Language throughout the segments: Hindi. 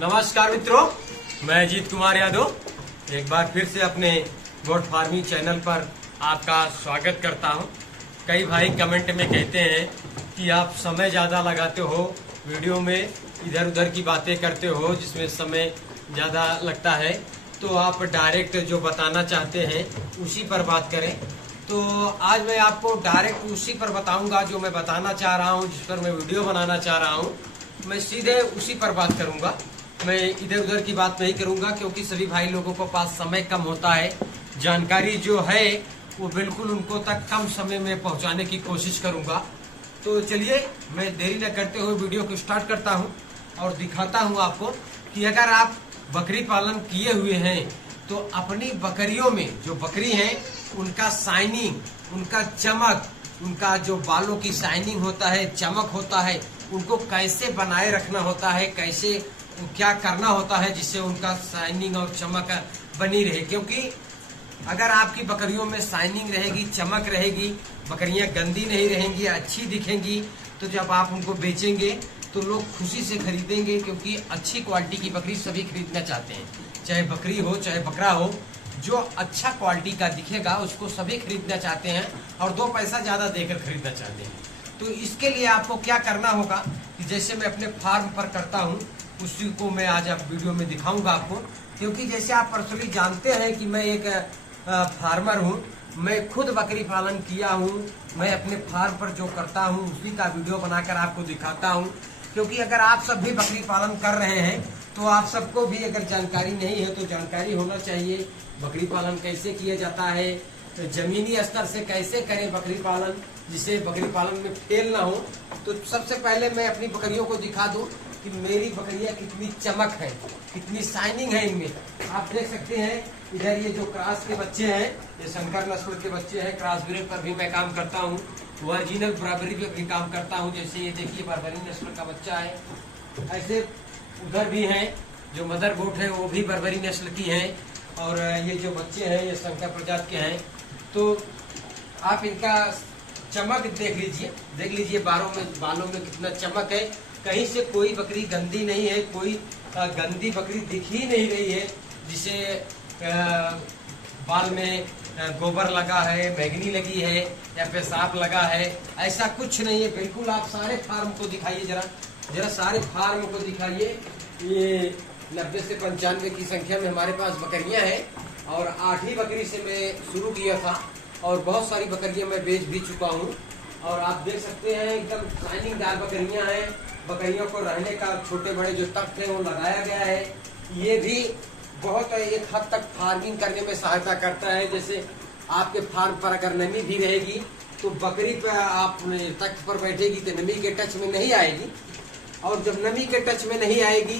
नमस्कार मित्रों, मैं अजीत कुमार यादव एक बार फिर से अपने गोट फार्मिंग चैनल पर आपका स्वागत करता हूं। कई भाई कमेंट में कहते हैं कि आप समय ज़्यादा लगाते हो वीडियो में, इधर उधर की बातें करते हो जिसमें समय ज़्यादा लगता है, तो आप डायरेक्ट जो बताना चाहते हैं उसी पर बात करें। तो आज मैं आपको डायरेक्ट उसी पर बताऊंगा जो मैं बताना चाह रहा हूं, जिस पर मैं वीडियो बनाना चाह रहा हूं, मैं सीधे उसी पर बात करूंगा। मैं इधर उधर की बात नहीं करूंगा क्योंकि सभी भाई लोगों को पास समय कम होता है। जानकारी जो है वो बिल्कुल उनको तक कम समय में पहुंचाने की कोशिश करूंगा। तो चलिए मैं देरी न करते हुए वीडियो को स्टार्ट करता हूं और दिखाता हूं आपको कि अगर आप बकरी पालन किए हुए हैं तो अपनी बकरियों में जो बकरी हैं उनका शाइनिंग, उनका चमक, उनका जो बालों की शाइनिंग होता है, चमक होता है, उनको कैसे बनाए रखना होता है, कैसे क्या करना होता है जिससे उनका शाइनिंग और चमक बनी रहे। क्योंकि अगर आपकी बकरियों में शाइनिंग रहेगी, चमक रहेगी, बकरियां गंदी नहीं रहेंगी, अच्छी दिखेंगी, तो जब आप उनको बेचेंगे तो लोग खुशी से खरीदेंगे। क्योंकि अच्छी क्वालिटी की बकरी सभी खरीदना चाहते हैं, चाहे बकरी हो चाहे बकरा हो, जो अच्छा क्वालिटी का दिखेगा उसको सभी खरीदना चाहते हैं और 2 पैसा ज़्यादा देकर खरीदना चाहते हैं। तो इसके लिए आपको क्या करना होगा कि जैसे मैं अपने फार्म पर करता हूँ उसी को मैं आज आप वीडियो में दिखाऊंगा आपको। क्योंकि जैसे आप पर्सनली जानते हैं कि मैं एक फार्मर हूँ, मैं खुद बकरी पालन किया हूँ, मैं अपने फार्म पर जो करता हूँ उसी का वीडियो बनाकर आपको दिखाता हूँ। क्योंकि अगर आप सब भी बकरी पालन कर रहे हैं तो आप सबको भी अगर जानकारी नहीं है तो जानकारी होना चाहिए। बकरी पालन कैसे किया जाता है, तो जमीनी स्तर से कैसे करें बकरी पालन जिससे बकरी पालन में फेल ना हो। तो सबसे पहले मैं अपनी बकरियों को दिखा दूं कि मेरी बकरियां कितनी चमक है, कितनी शाइनिंग है इनमें। आप देख सकते हैं इधर ये जो क्रॉस के बच्चे हैं, ये शंकर नस्ल के बच्चे हैं। क्रॉस ब्रीड पर भी मैं काम करता हूँ, ओरिजिनल बराबरी पे भी काम करता हूँ। जैसे ये देखिए बर्बरी नस्ल का बच्चा है, ऐसे उधर भी हैं जो मदर गोट है वो भी बर्बरी नस्ल की हैं। और ये जो बच्चे हैं ये शंकर प्रजाति के हैं। तो आप इनका चमक देख लीजिए बालों में कितना चमक है। कहीं से कोई बकरी गंदी नहीं है, कोई गंदी बकरी दिख ही नहीं रही है जिसे बाल में गोबर लगा है, मैगनी लगी है या पेशाब लगा है, ऐसा कुछ नहीं है। बिल्कुल आप सारे फार्म को दिखाइए, जरा सारे फार्म को दिखाइए। ये 90 से 95 की संख्या में हमारे पास बकरियां हैं और 8 बकरी से मैं शुरू किया था और बहुत सारी बकरियां मैं बेच भी चुका हूं। और आप देख सकते हैं एकदम शाइनिंग दार बकरियां हैं। बकरियों को रहने का छोटे बड़े जो तख्त है वो लगाया गया है। ये भी बहुत एक हद तक फार्मिंग करने में सहायता करता है। जैसे आपके फार्म पर अगर नमी भी रहेगी तो बकरी पर आप तख्त पर बैठेगी तो नमी के टच में नहीं आएगी, और जब नमी के टच में नहीं आएगी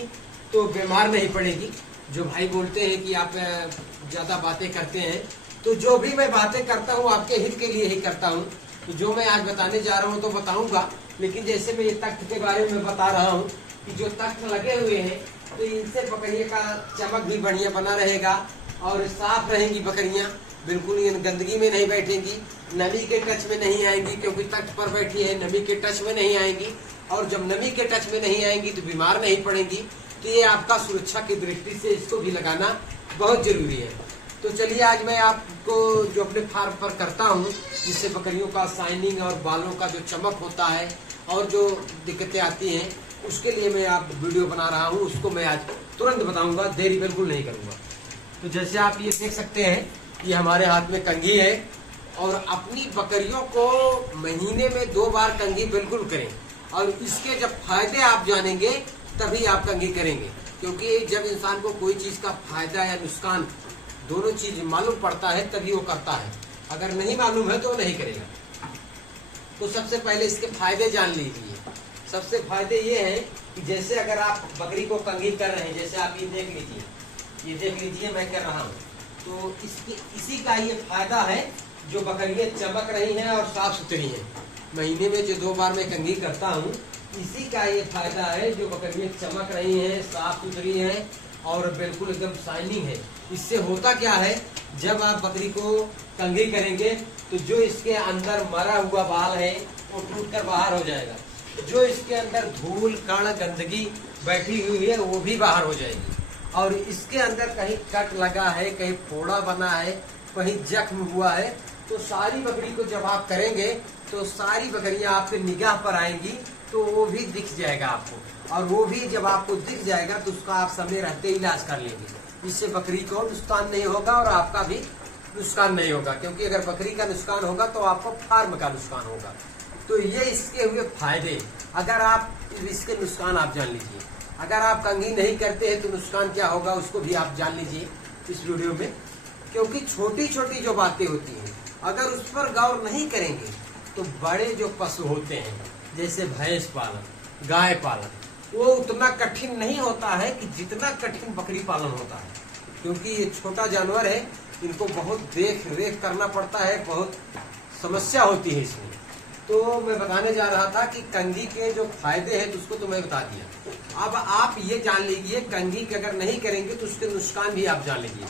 तो बीमार नहीं पड़ेगी। जो भाई बोलते हैं कि आप ज्यादा बातें करते हैं, तो जो भी मैं बातें करता हूँ आपके हित के लिए ही करता हूँ। तो जो मैं आज बताने जा रहा हूँ तो बताऊंगा, लेकिन जैसे मैं ये तख्त के बारे में बता रहा हूँ कि जो तख्त लगे हुए हैं तो इनसे बकरियों का चमक भी बढ़िया बना रहेगा और साफ रहेंगी बकरियां, बिल्कुल ये गंदगी में नहीं बैठेंगी, नमी के टच में नहीं आएंगी। क्योंकि तख्त पर बैठी है, नमी के टच में नहीं आएंगी, और जब नमी के टच में नहीं आएंगी तो बीमार नहीं पड़ेंगी। तो ये आपका सुरक्षा की दृष्टि से इसको भी लगाना बहुत जरूरी है। तो चलिए आज मैं आपको जो अपने फार्म पर करता हूँ जिससे बकरियों का शाइनिंग और बालों का जो चमक होता है और जो दिक्कतें आती हैं उसके लिए मैं आप वीडियो बना रहा हूँ, उसको मैं आज तुरंत बताऊंगा, देरी बिल्कुल नहीं करूंगा। तो जैसे आप ये देख सकते हैं ये हमारे हाथ में कंघी है, और अपनी बकरियों को महीने में 2 बार कंघी बिल्कुल करें। और इसके जब फायदे आप जानेंगे तभी आप कंघी करेंगे। क्योंकि जब इंसान को कोई चीज का फायदा या नुकसान दोनों चीज मालूम पड़ता है तभी वो करता है, अगर नहीं मालूम है तो नहीं करेगा। तो सबसे पहले इसके फायदे जान लीजिए। सबसे फायदे ये हैं कि जैसे अगर आप बकरी को कंघी कर रहे हैं, जैसे आप ये देख लीजिए मैं कर रहा हूँ, तो इसी का ये फायदा है जो बकरियां चमक रही हैं और साफ सुथरी हैं। महीने में जो 2 बार मैं कंघी करता हूँ इसी का ये फायदा है, जो बकरियां चमक रही हैं, साफ सुथरी हैं और बिल्कुल एकदम शाइनिंग है। इससे होता क्या है, जब आप बकरी को कंघी करेंगे तो जो इसके अंदर मरा हुआ बाल है वो टूट कर बाहर हो जाएगा। जो इसके अंदर धूल कण गंदगी बैठी हुई है वो भी बाहर हो जाएगी। और इसके अंदर कहीं कट लगा है, कहीं फोड़ा बना है, कहीं जख्म हुआ है, तो सारी बकरी को जब आप करेंगे तो सारी बकरियां आपके निगाह पर आएंगी, तो वो भी दिख जाएगा आपको। और वो भी जब आपको दिख जाएगा तो उसका आप समय रहते इलाज कर लेंगे, जिससे बकरी को नुकसान नहीं होगा और आपका भी नुकसान नहीं होगा। क्योंकि अगर बकरी का नुकसान होगा तो आपको फार्म का नुकसान होगा। तो ये इसके हुए फायदे। अगर आप इसके नुकसान आप जान लीजिए, अगर आप कंघी नहीं करते हैं तो नुकसान क्या होगा उसको भी आप जान लीजिए इस वीडियो में। क्योंकि छोटी छोटी जो बातें होती हैं अगर उस पर गौर नहीं करेंगे तो बड़े जो पशु होते हैं जैसे भैंस पालन, गाय पालन, वो उतना कठिन नहीं होता है कि जितना कठिन बकरी पालन होता है। क्योंकि ये छोटा जानवर है, इनको बहुत देख रेख करना पड़ता है, बहुत समस्या होती है इसमें। तो मैं बताने जा रहा था कि कंघी के जो फायदे हैं तो उसको तो मैं बता दिया। अब आप ये जान लीजिए कंघी के अगर नहीं करेंगे तो उसके नुकसान भी आप जान लीजिए।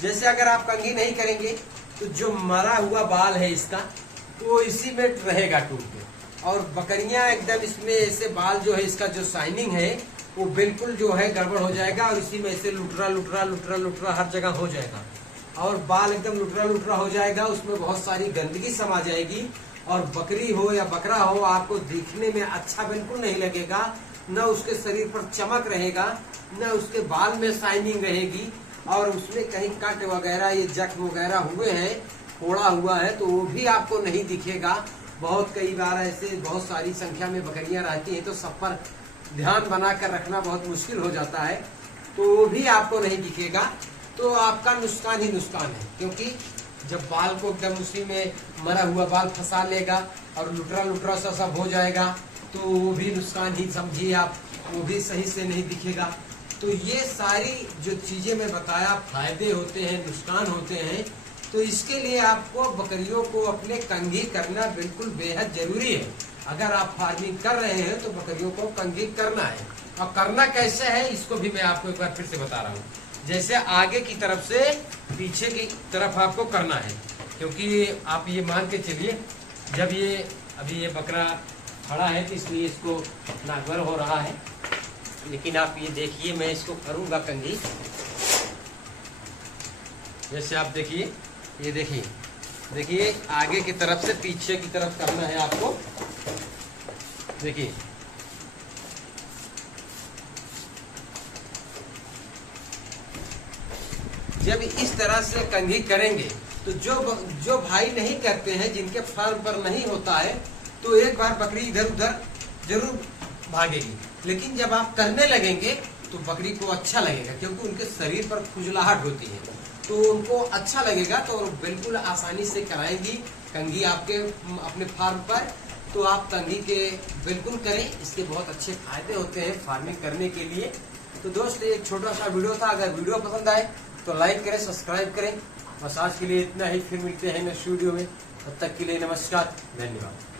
जैसे अगर आप कंघी नहीं करेंगे तो जो मरा हुआ बाल है इसका वो इसी में रहेगा टूट के, और बकरियां एकदम इसमें ऐसे बाल जो है इसका जो शाइनिंग है वो बिल्कुल जो है गड़बड़ हो जाएगा, और इसी में ऐसे लुटरा लुटरा लुटरा लुटरा हर जगह हो जाएगा, और बाल एकदम लुटरा लुटरा हो जाएगा, उसमें बहुत सारी गंदगी समा जाएगी, और बकरी हो या बकरा हो आपको दिखने में अच्छा बिल्कुल नहीं लगेगा, न उसके शरीर पर चमक रहेगा, न उसके बाल में शाइनिंग रहेगी, और उसमें कहीं कट वगैरह ये जख्म वगैरह हुए हैं, फोड़ा हुआ है तो वो भी आपको नहीं दिखेगा। बहुत कई बार ऐसे बहुत सारी संख्या में बकरियां रहती हैं तो सब पर ध्यान बनाकर रखना बहुत मुश्किल हो जाता है, तो वो भी आपको नहीं दिखेगा। तो आपका नुकसान ही नुकसान है। क्योंकि जब बाल को एकदम उसी में मरा हुआ बाल फंसा लेगा और लुटरा लुटरा सा सब हो जाएगा तो वो भी नुकसान ही समझिए आप, वो भी सही से नहीं दिखेगा। तो ये सारी जो चीजें मैं बताया फायदे होते हैं, नुकसान होते हैं, तो इसके लिए आपको बकरियों को अपने कंघी करना बिल्कुल बेहद जरूरी है। अगर आप फार्मिंग कर रहे हैं तो बकरियों को कंघी करना है। और करना कैसे है इसको भी मैं आपको एक बार फिर से बता रहा हूँ। जैसे आगे की तरफ से पीछे की तरफ आपको करना है, क्योंकि आप ये मान के चलिए जब ये अभी ये बकरा खड़ा है तो इसलिए इसको नागवर हो रहा है, लेकिन आप ये देखिए मैं इसको करूंगा कंघी। जैसे आप देखिए, ये देखिए देखिए आगे की तरफ से पीछे की तरफ करना है आपको। देखिए जब इस तरह से कंघी करेंगे तो जो भाई नहीं करते हैं, जिनके फार्म पर नहीं होता है, तो एक बार बकरी इधर उधर जरूर भागेगी। लेकिन जब आप करने लगेंगे तो बकरी को अच्छा लगेगा, क्योंकि उनके शरीर पर खुजलाहट होती है तो उनको अच्छा लगेगा, तो बिल्कुल आसानी से कराएंगी कंघी आपके अपने फार्म पर। तो आप कंघी के बिल्कुल करें, इसके बहुत अच्छे फायदे होते हैं फार्मिंग करने के लिए। तो दोस्त एक छोटा सा वीडियो था, अगर वीडियो पसंद आए तो लाइक करें, सब्सक्राइब करें। बस आज के लिए इतना ही, फिर मिलते हैं नेक्स्ट वीडियो में। तब तक के लिए नमस्कार, धन्यवाद।